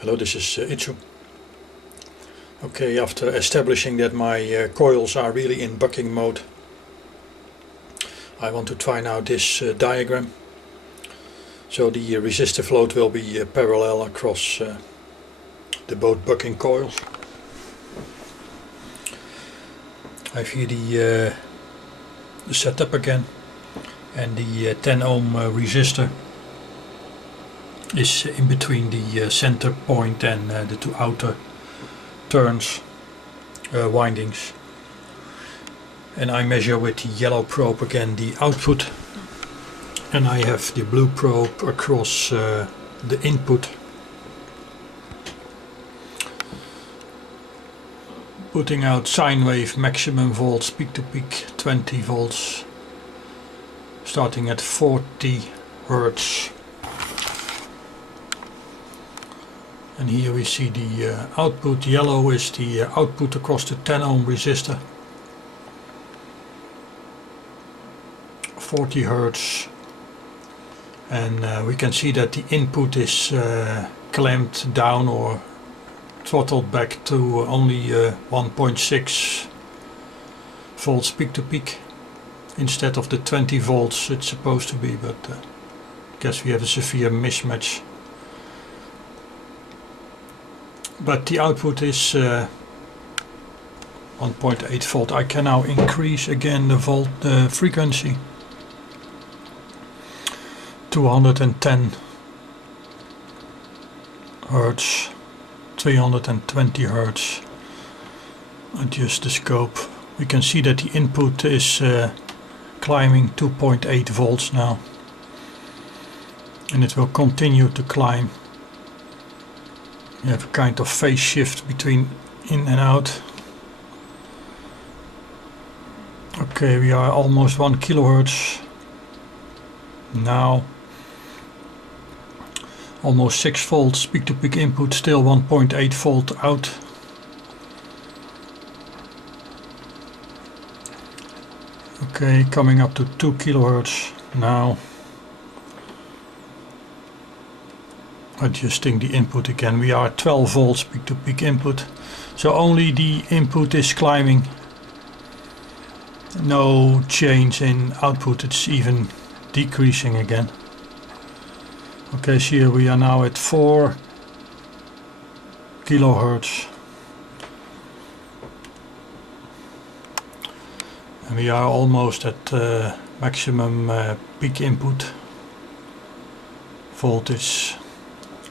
Hello, this is Itsu. Okay, after establishing that my coils are really in bucking mode, I want to try now this diagram. So the resistor float will be parallel across the both bucking coils. I have here the setup again, and the 10 ohm resistor is in between the center point and the two outer turns, windings. And I measure with the yellow probe again the output, and I have the blue probe across the input. Putting out sine wave maximum volts, peak to peak 20 volts, starting at 40 Hertz. And here we see the output. Yellow is the output across the 10 ohm resistor. 40 Hertz. And we can see that the input is clamped down or throttled back to only 1.6 volts peak to peak instead of the 20 volts it's supposed to be, but I guess we have a severe mismatch. But the output is 1.8 volt. I can now increase again the frequency. 210 Hertz, 320 Hertz. Adjust the scope. We can see that the input is climbing 2.8 volts now, and it will continue to climb. You have a kind of phase shift between in and out. Okay, we are almost 1 kilohertz now. Almost 6 volts peak to peak input, still 1.8 volt out. Okay, coming up to 2 kilohertz now. Adjusting the input again, we are at 12 volts peak to peak input, so only the input is climbing, no change in output, it's even decreasing again. Okay, so here we are now at 4 kilohertz, and we are almost at maximum peak input voltage.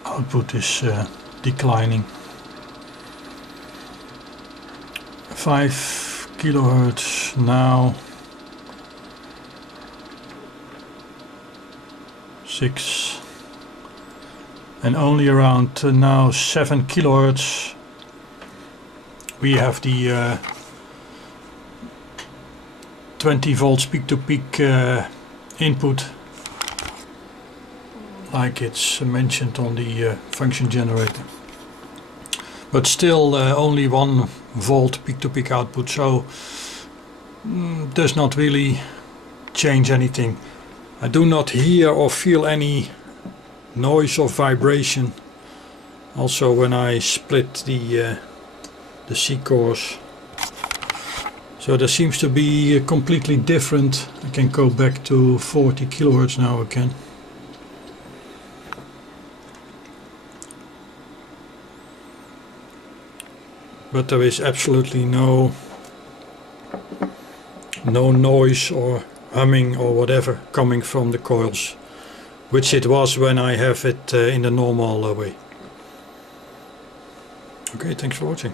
Output is declining. 5 kilohertz now. 6, and only around now 7 kilohertz we have the 20 volts peak to peak input, like it's mentioned on the function generator, but still only 1 volt peak to peak output, so does not really change anything. I do not hear or feel any noise or vibration. Also when I split the C cores, so there seems to be completely different. I can go back to 40 kilohertz now again. But there is absolutely no noise or humming or whatever coming from the coils, which it was when I have it in the normal way. Okay, thanks for watching.